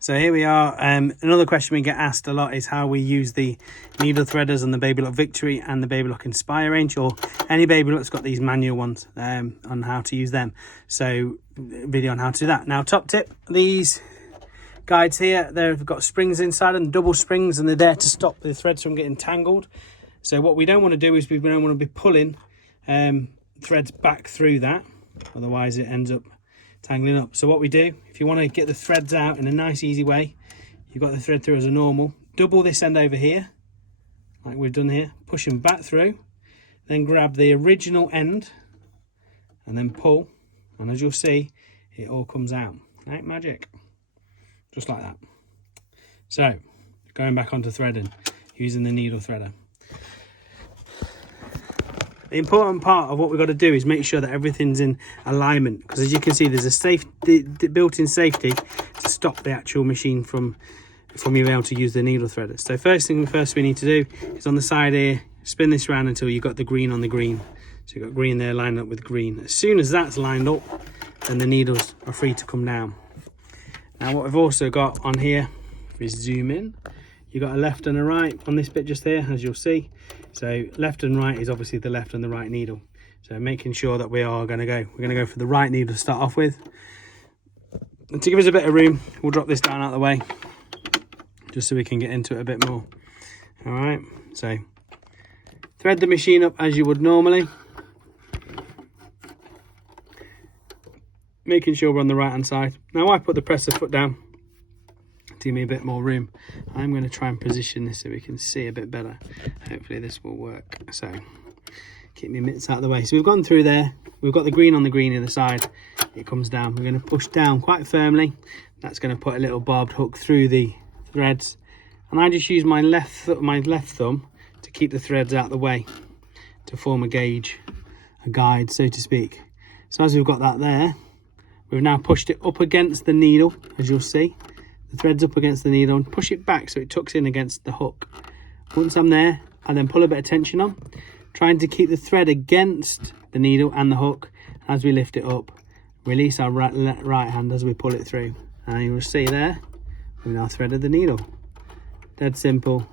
So here we are. Another question we get asked a lot is how we use the needle threaders on the Babylock Victory and the Babylock Inspire range, or any Babylock's got these manual ones, on how to use them. So video on how to do that. Now, top tip, these guides here, they've got springs inside and double springs, and they're there to stop the threads from getting tangled. So what we don't want to do is we don't want to be pulling threads back through that, otherwise it ends up tangling up. So what we do, if you want to get the threads out in a nice easy way, you've got the thread through as a normal, double this end over here like we've done here, push them back through, then grab the original end and then pull, and as you'll see, it all comes out like magic, just like that. So going back onto threading using the needle threader, the important part of what we've got to do is make sure that everything's in alignment, because as you can see, there's a built-in safety to stop the actual machine from you being able to use the needle threader. So first we need to do is on the side here, spin this around until you've got the green on the green. So you've got green there lined up with green. As soon as that's lined up, then the needles are free to come down. Now what we've also got on here, if we zoom in, you've got a left and a right on this bit just here, as you'll see. So left and right is obviously the left and the right needle. So making sure that we're going to go for the right needle to start off with. And to give us a bit of room, we'll drop this down out of the way, just so we can get into it a bit more. All right, so thread the machine up as you would normally, making sure we're on the right hand side. Now I put the presser foot down to give me a bit more room. I'm going to try and position this so we can see a bit better. Hopefully this will work. So keep my mitts out of the way. So we've gone through there, we've got the green on the green either side, it comes down. We're going to push down quite firmly. That's going to put a little barbed hook through the threads, and I just use my left thumb to keep the threads out of the way, to form a gauge, a guide so to speak. So as we've got that there, we've now pushed it up against the needle, as you'll see. The thread's up against the needle, and push it back so it tucks in against the hook. Once I'm there, I then pull a bit of tension on, trying to keep the thread against the needle and the hook. As we lift it up, release our right hand as we pull it through, and you will see there we've now threaded the needle. Dead simple.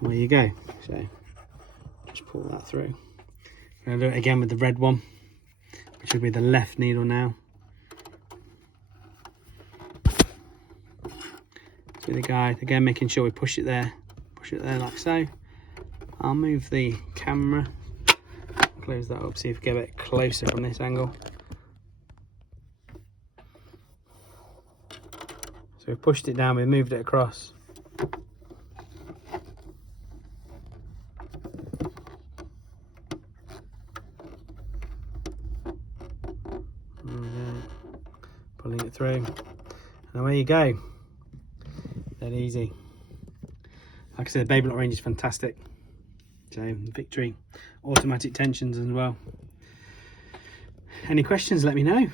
And there you go. So just pull that through. I'm going to do it again with the red one, which will be the left needle now. So the guide, again making sure we push it there like so. I'll move the camera, close that up, see if we get a bit closer from this angle. So we've pushed it down, we've moved it across. Pulling it through, and away you go. Dead easy. Like I said, the Babylock range is fantastic. So Victory, automatic tensions as well. Any questions, let me know.